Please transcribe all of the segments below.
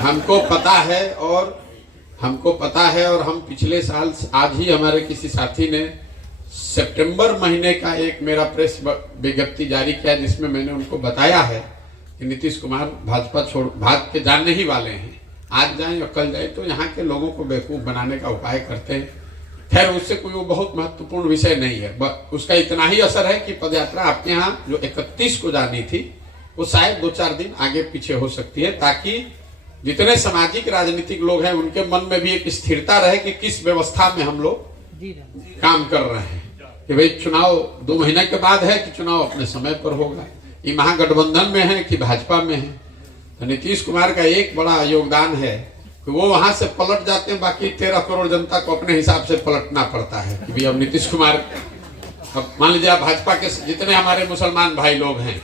हमको पता है और हम पिछले साल आज ही हमारे किसी साथी ने सितंबर महीने का एक मेरा प्रेस विज्ञप्ति जारी किया जिसमें मैंने उनको बताया है कि नीतीश कुमार भाजपा भाग के जाने ही वाले हैं। आज जाएं और कल जाए तो यहाँ के लोगों को बेवकूफ बनाने का उपाय करते हैं। खैर उससे कोई वो बहुत महत्वपूर्ण विषय नहीं है। उसका इतना ही असर है कि पदयात्रा आपके यहाँ जो 31 को जानी थी वो शायद 2-4 दिन आगे पीछे हो सकती है, ताकि जितने सामाजिक राजनीतिक लोग हैं उनके मन में भी एक स्थिरता रहे कि किस व्यवस्था में हम लोग काम कर रहे हैं। कि भाई चुनाव 2 महीने के बाद है कि चुनाव अपने समय पर होगा, ये महागठबंधन में है कि भाजपा में है। तो नीतीश कुमार का एक बड़ा योगदान है कि वो वहां से पलट जाते हैं, बाकी 13 करोड़ जनता को अपने हिसाब से पलटना पड़ता है कि भाई अब नीतीश कुमार, अब मान लीजिए आप भाजपा के जितने हमारे मुसलमान भाई लोग हैं,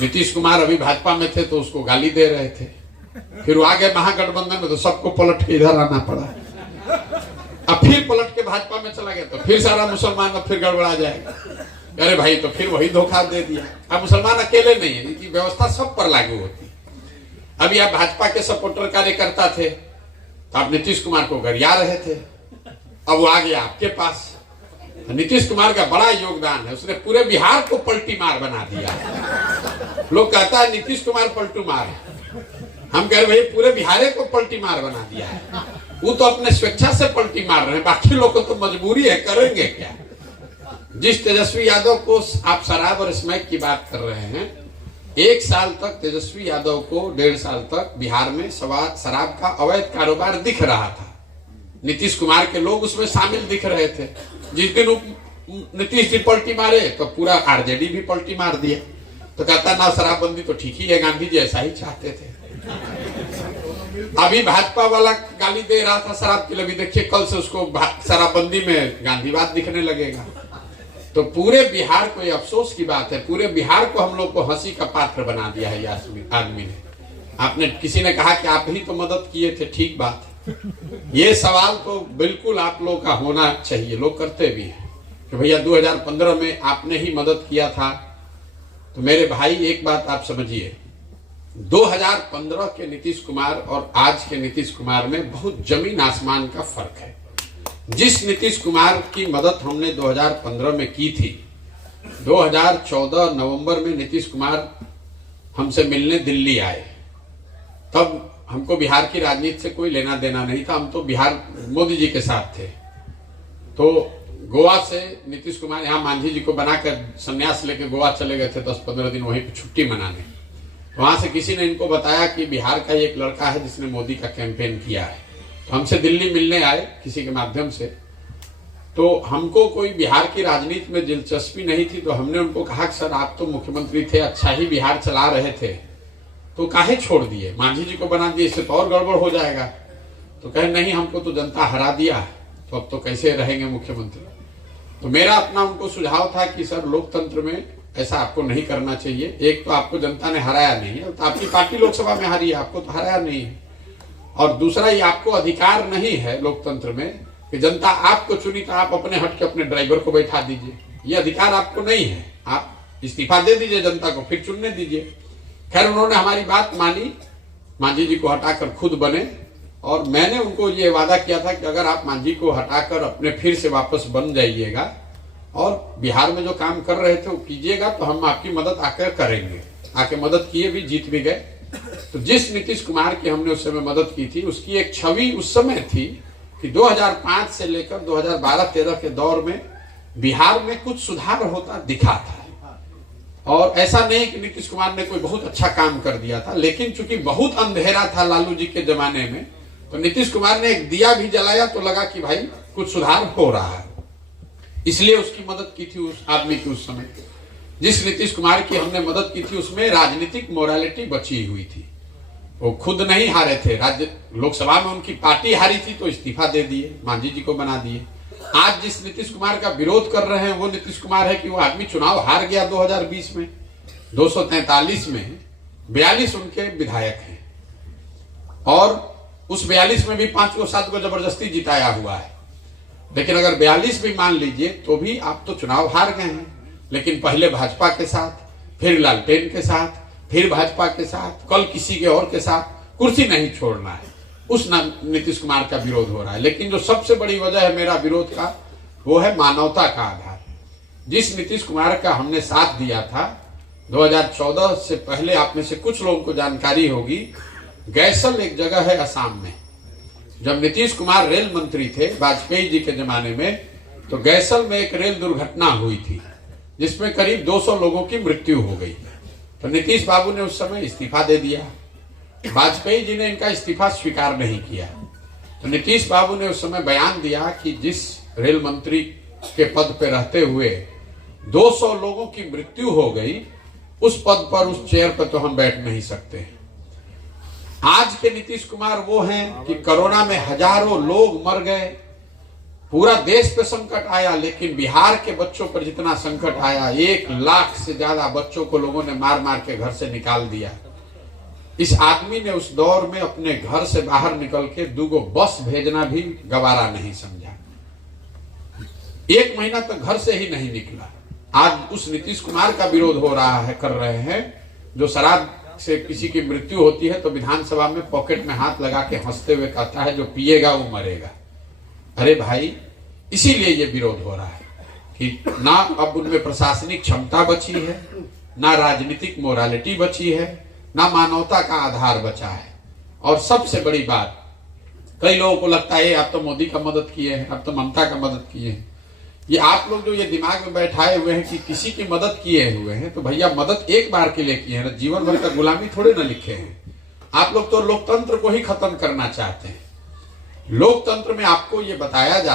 नीतीश कुमार अभी भाजपा में थे तो उसको गाली दे रहे थे, फिर वो आ गए महागठबंधन में तो सबको पलट के इधर आना पड़ा, अब फिर पलट के भाजपा में चला गया तो फिर सारा मुसलमान अब फिर गड़बड़ा जाएगा। अरे भाई तो फिर वही धोखा दे दिया। अब मुसलमान अकेले नहीं है, इनकी व्यवस्था सब पर लागू होती। अभी आप भाजपा के सपोर्टर कार्यकर्ता थे तो आप नीतीश कुमार को गरिया रहे थे, अब वो आ गया आपके पास। तो नीतीश कुमार का बड़ा योगदान है, उसने पूरे बिहार को पलटी मार बना दिया। लोग कहता है नीतीश कुमार पलटू मार है, हम कह रहे भाई पूरे बिहार को पलटी मार बना दिया है। वो तो अपने स्वेच्छा से पलटी मार रहे हैं, बाकी लोग को तो मजबूरी है, करेंगे क्या। जिस तेजस्वी यादव को आप शराब और स्मैक की बात कर रहे हैं, 1 साल तक तेजस्वी यादव को 1.5 साल तक बिहार में शराब का अवैध कारोबार दिख रहा था। नीतीश कुमार के लोग उसमें शामिल दिख रहे थे। जिस दिन नीतीश जी पलटी मारे तो पूरा आरजेडी भी पलटी मार दिया। तो कहता ना शराबबंदी तो ठीक ही है, गांधी जी ऐसा ही चाहते थे। अभी भाजपा वाला गाली दे रहा था शराब के लिए, देखिए कल से उसको शराबबंदी में गांधीवाद दिखने लगेगा। तो पूरे बिहार को, ये अफसोस की बात है, पूरे बिहार को हम लोग को हंसी का पात्र बना दिया है ये आदमी ने। आपने किसी ने कहा कि आप ही तो मदद किए थे, ठीक बात। ये सवाल तो बिल्कुल आप लोग का होना चाहिए, लोग करते भी हैं कि भैया 2015 में आपने ही मदद किया था। तो मेरे भाई एक बात आप समझिए, 2015 के नीतीश कुमार और आज के नीतीश कुमार में बहुत जमीन आसमान का फर्क है। जिस नीतीश कुमार की मदद हमने 2015 में की थी, 2014 नवंबर में नीतीश कुमार हमसे मिलने दिल्ली आए। तब हमको बिहार की राजनीति से कोई लेना देना नहीं था, हम तो बिहार मोदी जी के साथ थे। तो गोवा से नीतीश कुमार यहाँ मांझी जी को बनाकर संन्यास लेके गोवा चले गए थे 10-15 दिन वहीं पे छुट्टी मनाने। तो वहां से किसी ने इनको बताया कि बिहार का एक लड़का है जिसने मोदी का कैंपेन किया है, तो हमसे दिल्ली मिलने आए किसी के माध्यम से। तो हमको कोई बिहार की राजनीति में दिलचस्पी नहीं थी, तो हमने उनको कहा कि सर आप तो मुख्यमंत्री थे, अच्छा ही बिहार चला रहे थे, तो काहे छोड़ दिए, मांझी जी को बना दिए, इससे तो और गड़बड़ हो जाएगा। तो कहे नहीं, हमको तो जनता हरा दिया, तो अब तो कैसे रहेंगे मुख्यमंत्री। तो मेरा अपना उनको सुझाव था कि सर लोकतंत्र में ऐसा आपको नहीं करना चाहिए। एक तो आपको जनता ने हराया नहीं है, तो आपकी पार्टी लोकसभा में हारी है, आपको तो हराया नहीं है। और दूसरा, ये आपको अधिकार नहीं है लोकतंत्र में कि जनता आपको चुनी तो आप अपने हट के अपने ड्राइवर को बैठा दीजिए, ये अधिकार आपको नहीं है। आप इस्तीफा दे दीजिए जनता को, फिर चुनने दीजिए। खैर उन्होंने हमारी बात मानी, मांझी जी को हटाकर खुद बने। और मैंने उनको ये वादा किया था कि अगर आप मांझी को हटाकर अपने फिर से वापस बन जाइएगा और बिहार में जो काम कर रहे थे वो कीजिएगा, तो हम आपकी मदद आकर करेंगे। आके मदद किए भी, जीत भी गए। तो जिस नीतीश कुमार की हमने उस समय मदद की थी, उसकी एक छवि उस समय थी कि 2005 से लेकर 2012-13 के दौर में बिहार में कुछ सुधार होता दिखा था। और ऐसा नहीं कि नीतीश कुमार ने कोई बहुत अच्छा काम कर दिया था, लेकिन चूंकि बहुत अंधेरा था लालू जी के जमाने में, तो नीतीश कुमार ने एक दिया भी जलाया तो लगा कि भाई कुछ सुधार हो रहा है, इसलिए उसकी मदद की थी उस आदमी की। उस समय जिस नीतीश कुमार की हमने मदद की थी उसमें राजनीतिक मोरालिटी बची हुई थी। वो खुद नहीं हारे थे, राज्य लोकसभा में उनकी पार्टी हारी थी तो इस्तीफा दे दिए, मांझी जी को बना दिए। आज जिस नीतीश कुमार का विरोध कर रहे हैं वो नीतीश कुमार है कि वो आदमी चुनाव हार गया 2020 में, 243 में 42 उनके विधायक हैं और उस 42 में भी 5-7 को जबरदस्ती जिताया हुआ है। लेकिन अगर 42 भी मान लीजिए तो भी आप तो चुनाव हार गए हैं। लेकिन पहले भाजपा के साथ, फिर लालटेन के साथ, फिर भाजपा के साथ, कल किसी के और के साथ, कुर्सी नहीं छोड़ना है। उस नीतीश कुमार का विरोध हो रहा है। लेकिन जो सबसे बड़ी वजह है मेरा विरोध का, वो है मानवता का आधार। जिस नीतीश कुमार का हमने साथ दिया था 2014 से पहले, आप में से कुछ लोगों को जानकारी होगी, गैसल एक जगह है असम में। जब नीतीश कुमार रेल मंत्री थे वाजपेयी जी के जमाने में, तो गैसल में एक रेल दुर्घटना हुई थी जिसमें करीब 200 लोगों की मृत्यु हो गई। तो नीतीश बाबू ने उस समय इस्तीफा दे दिया। वाजपेयी जी ने इनका इस्तीफा स्वीकार नहीं किया। तो नीतीश बाबू ने उस समय बयान दिया कि जिस रेल मंत्री के पद पे रहते हुए 200 लोगों की मृत्यु हो गई, उस पद पर, उस चेयर पर तो हम बैठ नहीं सकते। आज के नीतीश कुमार वो हैं कि कोरोना में हजारों लोग मर गए, पूरा देश पे संकट आया, लेकिन बिहार के बच्चों पर जितना संकट आया, 1 लाख से ज्यादा बच्चों को लोगों ने मार मार के घर से निकाल दिया। इस आदमी ने उस दौर में अपने घर से बाहर निकल के 2 बस भेजना भी गवारा नहीं समझा। 1 महीना तक घर से ही नहीं निकला। आज उस नीतीश कुमार का विरोध हो रहा है, कर रहे हैं, जो शराब से किसी की मृत्यु होती है तो विधानसभा में पॉकेट में हाथ लगा के हंसते हुए कहता है जो पिएगा वो मरेगा। अरे भाई, इसीलिए ये विरोध हो रहा है कि ना अब उनमें प्रशासनिक क्षमता बची है, ना राजनीतिक मोरालिटी बची है, ना मानवता का आधार बचा है। और सबसे बड़ी बात, कई लोगों को लगता है आप तो मोदी का मदद किए हैं, आप तो ममता का मदद किए हैं। ये आप लोग जो ये दिमाग में बैठाए हुए हैं कि किसी की मदद किए हुए हैं, तो भैया मदद एक बार के लिए किए हैं ना, जीवन भर का गुलामी थोड़े ना लिखे हैं। आप लोग तो लोकतंत्र को ही खत्म करना चाहते हैं। लोकतंत्र में आपको ये बताया जाता